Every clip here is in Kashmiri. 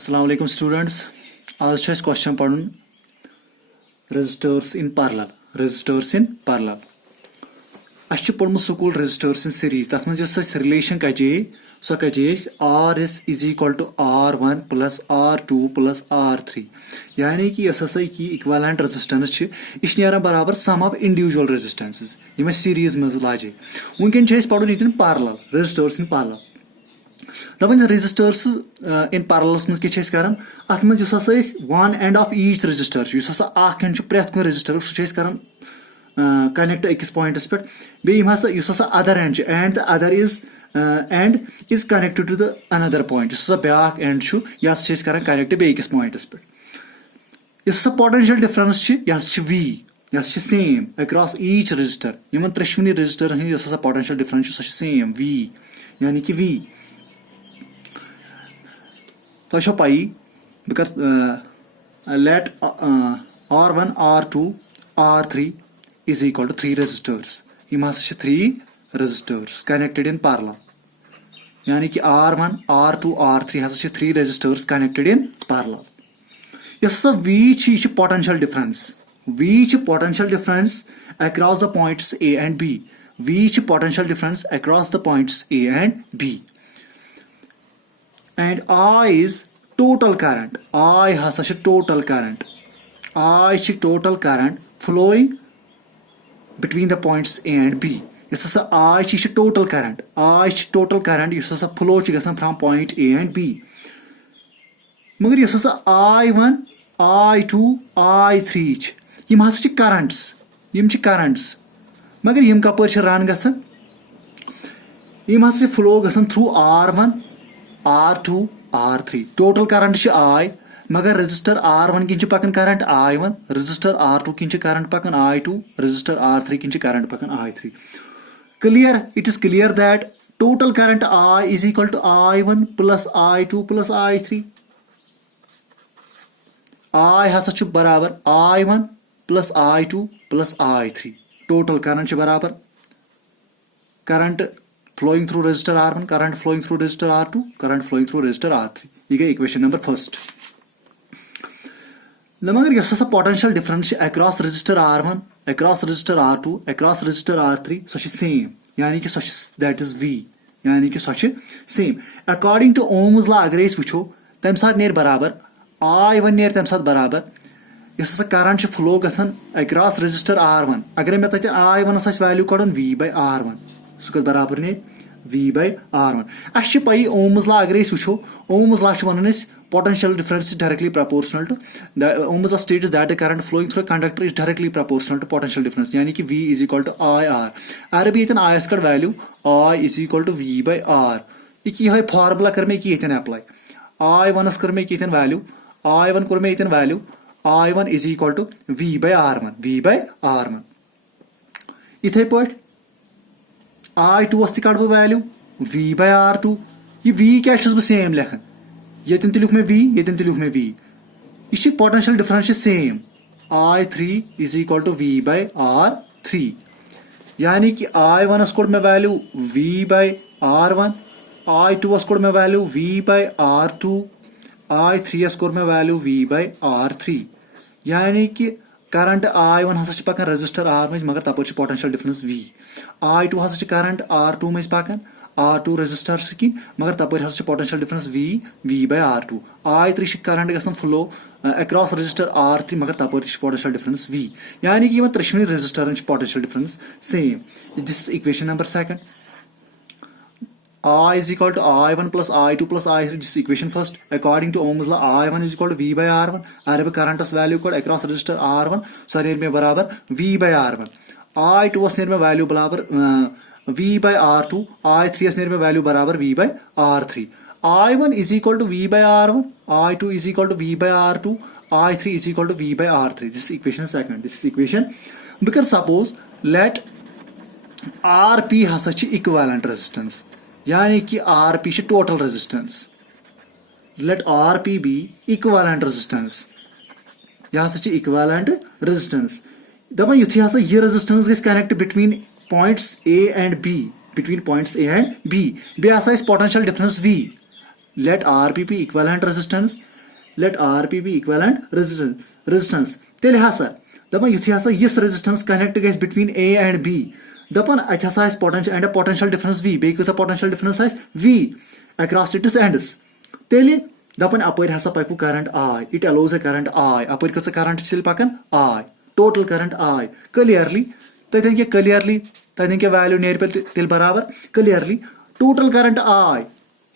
अस्सलाम वालेकुम स्टूडेंट्स। आज क्वेश्चन पढ़ रेजिस्टर्स इन पैरेलल। अस पढ़मुत स्कूल रेजिस्टर्स इन सीरीज तथ मज रिलेशन कजे सो कजे R is equal to R1 plus R2 plus R3 यानी कि हसा इक्विवेलेंट रेजिस्टेंस यह बराबर सम ऑफ इंडिविजुअल रेजिस्टेंसेस यम सीरीज मज लाजे। वनकन पढ़न ये पैरेलल रेजिस्टर्स इन पैरेलल। दपान रेजिस्टर्स इन पैरेलल्स मज क्या अत मज one end of each resistor प्रेथ कुन रेजिस्टर सह कनेक्ट अकिस पॉइंटस पे बेसा other end and the other is connected to the another point ब्या एंड यह कनेक्ट बेकिस पॉइंटस पे पोटेंशियल डिफरेंस यह V यह same across each resistor in त्रेशवनी रेजिस्टर पोटेंशियल डिफरेंस सह सेम V यानी कि V तो पाई let R1 R2 R3 is equal to 3 resistors यम हसा 3 resistors connected in parallel यानी कि R1 R2 R3 हसा 3 resistors connected in parallel। यह V potential difference potential difference across the points A and B V potential difference across the points A and B and I is total current I hasa total current I total current flowing between the points A and B yes हसा I total current यस हसा flow from point A and B मगर यस हसा I1 I2 I3 यम हसा currents मगर यम कपर रन गसन यम हसा फ्लो गसन through R1 R2 R3 total current I मगर रजिस्टर R1 किन पकन करंट I1 रजिस्टर R2 किन करंट पकन I2 रजिस्टर R3 किन करंट पकन I3 clear it is clear that total current I is equal to I1 plus I2 plus I3 I हसा बराबर I1 plus I2 plus I3 total current बराबर current flowing through resistor R1 current flowing through resistor R2 current flowing through resistor R3 ये गई इक्वेशन नंबर फर्स्ट। मगर यह potential difference across resistor R1 across resistor R2 across resistor R3 सह सेम यानी कि दैट इज V यानी कि सह same according to Ohm's law अगर वो तम साथ नेर बराबर I1 नेर तम साथ बराबर यस करंट फ्लो गसन अक्रॉस रेजिस्टर R1 अगर मे तक I1 value कड़न V by R1 सह बराबर ने V by R1 अस पई ओम्स लॉ अगर वो Ohm's law one potential difference is directly proportional to the Ohm's law states that the current flowing through a conductor is directly proportional to potential difference यानी कि V is equal to IR अरे भी इतना IS का value I is equal to V by R यह फार्मूला कर में कि इतना अप्लाई I1 कर में कि इतना वैल्यू I1 कर में इतना value I1 is equal to V by R1 इथे पट I2 अस कड़ वैल्यू V by R2 ये V क्या सेम लेखन यतन लिख में V यतन लिख में V यह potential difference same I3 is equal to V by R3 यानी कि I1 कोड में value V by R1 I2 कोड में value V by R2 I3 कोड में वैल्यू V by R3 यानी कि करंट I1 हसा पकान रेजिस्टर R मगर तपर पोटेंशियल डिफरेंस V I2 हसा करंट R2 मज पकान R2 रेजिस्टर कि मगर तपर हसा potential difference V by R2 I3 current गसन फ्लो अक्रॉस रेजिस्टर R3 मगर तपर पोटेंशियल डिफरेंस V यानी कि त्रेशवनी resistor potential difference same this equation number second I is equal to I1 plus I2 plus I3 this is equation first according to Ohm's law I1 is equal to V by R1 अरे current value code across resistor R1 sir में बराबर V by R1 I2 नेर में वैल्यू बराबर V by R2 I3 नेर में वैल्यू बराबर V by R3 I1 is equal to V by R1 I2 is equal to V by R2 I3 is equal to V by R3 this is equation second this is equation because suppose let RP हसा equivalent resistance यानी कि RP total resistance late RP B equivalent resistance यह हसा इक्विवेलेंट रेजिस्टेंस दपान युथी हसा यह रेजिस्टेंस गई connect between points A and B between points A and B बे हसा potential difference V let RP be equivalent resistance, let RP be equivalent resistance. Tell hasa, dapan yuthi hasa yes resistance connect guys between A and B. Dapan at hasa is potential and a potential difference V. Because a potential difference is V across its ends. Tell dapan apar hasa paku current I. It allows a current I. Apar kasa current still pakan I. Total current I. Clearly, they think clearly, they think a value near till barabar. Clearly, total current I.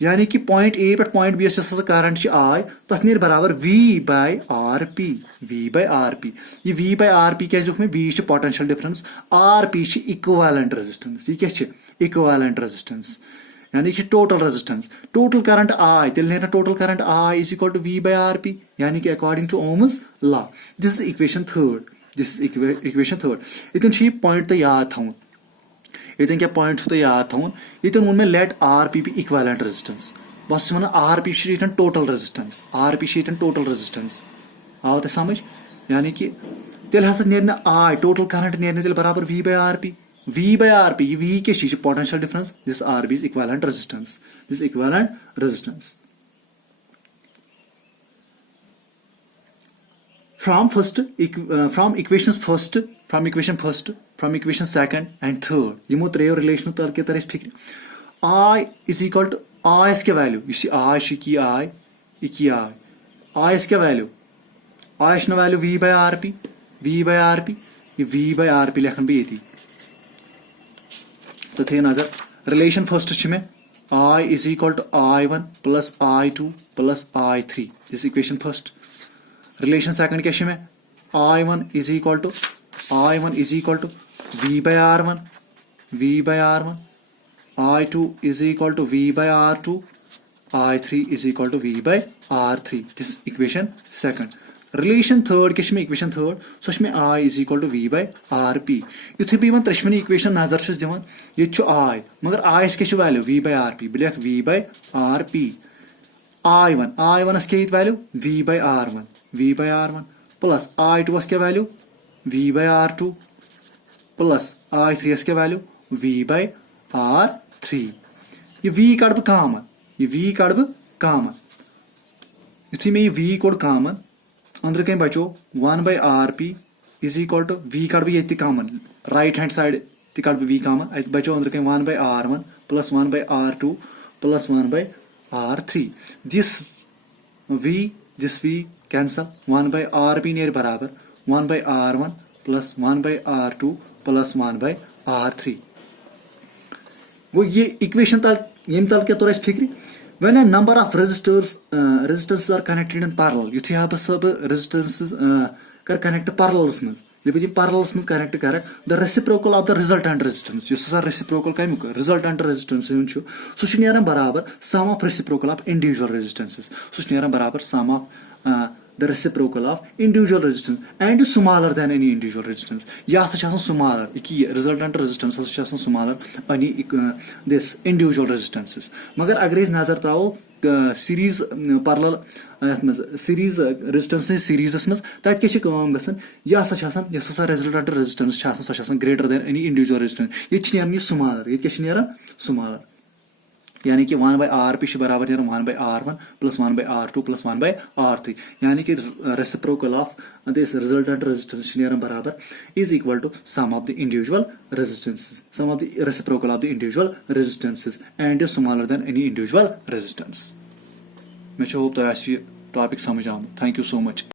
यानी कि पॉइंट ए पे पॉइंट बी करंट आई तथ नीर बराबर V by RP. V by RP. ये V by RP क्या दुख में V potential difference, RP equivalent resistance. ये क्या इक्विवेलेंट रेजिस्टेंस यानी कि total resistance. Total current I तेल नेर total current I is equal to V by RP यानी कि according to Ohm's law. This is equation third. This is equation third. इतन पॉइंट तो याद थवन. ये क्या पॉइंट तो याद थवन. ये वोन मे let RP be equivalent resistance. बस वन RP total resistance. RP total resistance. आओ तो समझ यानी कि तेल हसा नेर I टोटल करंट नेर तेल बराबर V by RP. V by RP ये V के potential difference. This RP is equivalent resistance. This equivalent resistance. From equation second and third, यमो त्रेयो रिलेशन तल के तरह फिक्र. I is equal to I इसके वैल्यू. You see I की I, ये की I. I इसके वैल्यू. I इसने value V by RP. V by RP. ये V by RP लेखन भी येती. तो थे नजर रिलेशन फर्स्ट में I is equal to I1 plus I2 plus I3. This equation first. Relation second क्या में I1 is equal to V by R1, V by R1, I2 is equal to V by R2, I3 is equal to V by R3. This equation second. Relation third क्या में equation third सो में I is equal to V by RP. युथे भी त्रिशवनी equation नजर छस दिवन ये I मगर I क्या value V by RP बिलियक V by RP. I1 क्या value V by R1, V by R1 plus I2 क्या value V by R2 plus I3 क्या वैल्यू V by R3. ये V कड़ कॉमन. ये V कड़ कॉमन. युथी में ये V कोड कॉमन अंदर कहीं बचो 1 by RP is equal to V कड़ ये कॉमन राइट हैंड साइड कड़ V कॉमन अत बचो अंदर कहीं 1 by R1 plus 1 by R2 plus 1 by R3. This V cancel. 1 by RP near बराबर 1 by R1 plus 1 by R2 plus 1 by R3. वो ये इक्वेशन तल यम तल क्या तो फिक्री. When a number of resistances are connected in parallel, युथी आप सब resistances कर connect parallels में. जब parallels में connect करें, the reciprocal of the resultant resistance, जो सर reciprocal का मुका resultant resistance है उनको, सुश नियरन बराबर sum of reciprocal of individual resistances. Sush नियरन बराबर sum of the reciprocal of individual resistance and smaller than any individual resistance. या सच smaller, कि resultant resistance such smaller any this individual resistances. मगर अगर इस नजर ताओ series parallel series resistance series में तक क्या काम गसन या सच resultant resistance सच greater than any individual resistance. ये नेरन smaller. ये क्या नेरन smaller. यानी कि 1 by RP बराबर 1 by R1 plus 1 by R2 plus 1 by R3. यानी कि reciprocal of this resultant resistance बराबर is equal to sum of the individual resistances. Sum of the reciprocal of the individual resistances and is smaller than any individual resistance. मैं होप तो ऐसी टॉपिक समझ आऊँ. Thank you so much.